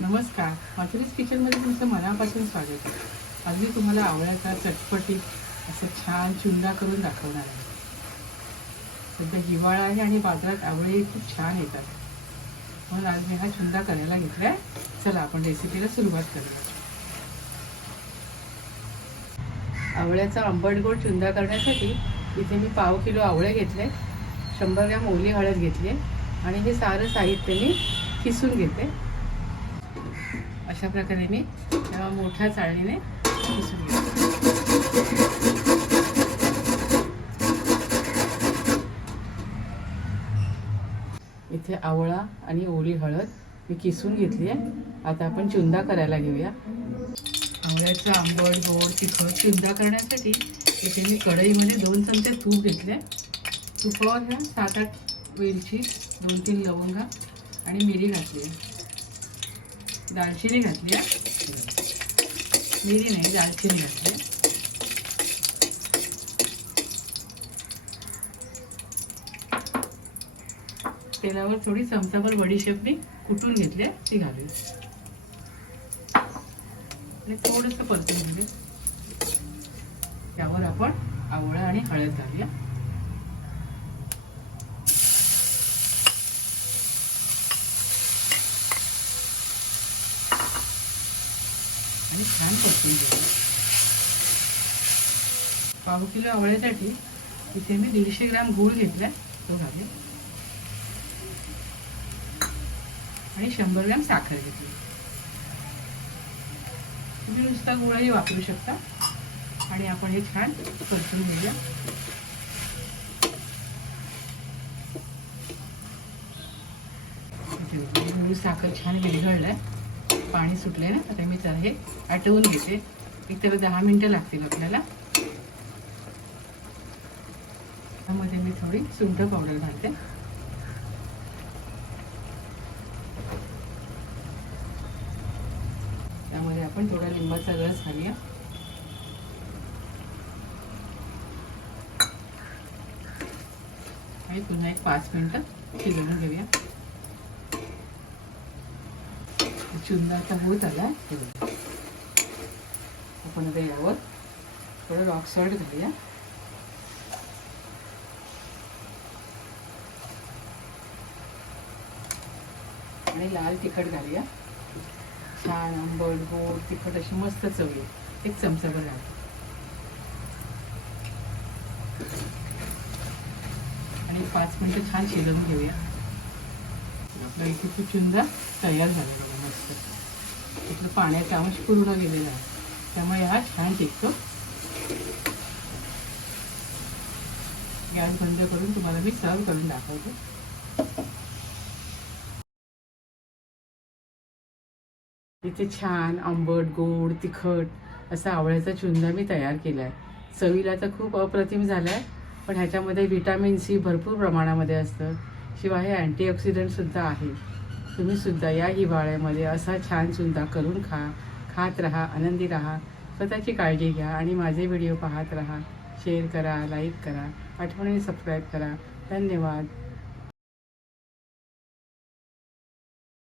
नमस्कार, माधुरीज किचनमध्ये तुमचं मनापासून स्वागत आहे. आज मी तुम्हाला आवळ्याचा चटपटीत असं छान चुंदा करून दाखवणार आहे. सध्या हिवाळा आहे आणि बाजारात आवळे खूप छान येतात, म्हणून आज मी हा चुंदा करायला घेतला आहे. चला आपण रेसिपीला सुरुवात करूया. आवळ्याचा आंबट गोड चुंदा करण्यासाठी इथे मी पाव किलो आवळे घेतले, 100 ग्रॅम ओली हळद घेतली आणि हे सारं साहित्य मी किसून घेते. अशा प्रकारे मी मोठ्या चाळणीने किसून घेते. इथे आवळा आणि ओली हळद मी किसून घेतली आहे. आता आपण चुंदा करायला घेऊया. आवळ्याचा आंबट गोड तिखट चुंदा करण्यासाठी इथे मी कढईमध्ये 2 चमचे तूप घेतले. तुपावर ह्या 7-8 वेलची, 2-3 लवंगा आणि मिरी घातली आहे. दालचिनी घातली आहे, मिरी नाही दालचिनी घातली. तेलावर थोडी चमचाभर बडीशेप मी कुटून घेतली, ती घालूया आणि थोडंसं परतून घेऊया. त्यावर आपण आवळा आणि हळद घालूया आणि छान परतून घेऊया. पाव किलो आवळ्यासाठी इथे मी 150 ग्रॅम गूळ घेतला, तो घालूया आणि 100 ग्रॅम साखर घेतली. तुम्ही नुसता गुळही वापरू शकता. आणि आपण हे छान परतून घेऊया. गूळ साखर छान विरघळलाय, पाणी सुटले ना. आता मी हे आटवून घेते. एक तर 10 मिनिटं लागतील आपल्याला. त्यामध्ये मी थोडी सुंठ पावडर घालते. त्यामध्ये आपण थोडा लिंबाचा रस घालूया आणि पुन्हा एक 5 मिनिटं शिजवून घेऊया. चुंदा आता होत आला. आपण आता यावर थोडं रॉक सॉल्ट घालूया आणि लाल तिखट घालूया. छान आंबट गोड तिखट अशी मस्त चव येईल. 1 चमचाभर घालू आणि 5 मिनिटं छान शिजवून घेऊया. आपला इथे चुंदा तयार झाला बघा. मस्त तिथलं पाण्याचा अंश पूर्ण गेलेला आहे, त्यामुळे हा छान टिकतो. गॅस बंद करून तुम्हाला मी सर्व करून दाखवते. इथे छान आंबट गोड तिखट असा आवळ्याचा चुंदा मी तयार केला आहे. चवीला तर खूप अप्रतिम झाला आहे, पण ह्याच्यामध्ये व्हिटॅमिन सी भरपूर प्रमाणामध्ये असतं. शिवाय हे अँटीऑक्सिडंटसुद्धा आहे. तुम्हीसुद्धा या हिवाळ्यामध्ये असा छान चुंदा करून खात राहा, आनंदी राहा. स्वतःची काळजी घ्या आणि माझे व्हिडिओ पाहत राहा. शेअर करा, लाईक करा, आठवणीने सबस्क्राईब करा. धन्यवाद.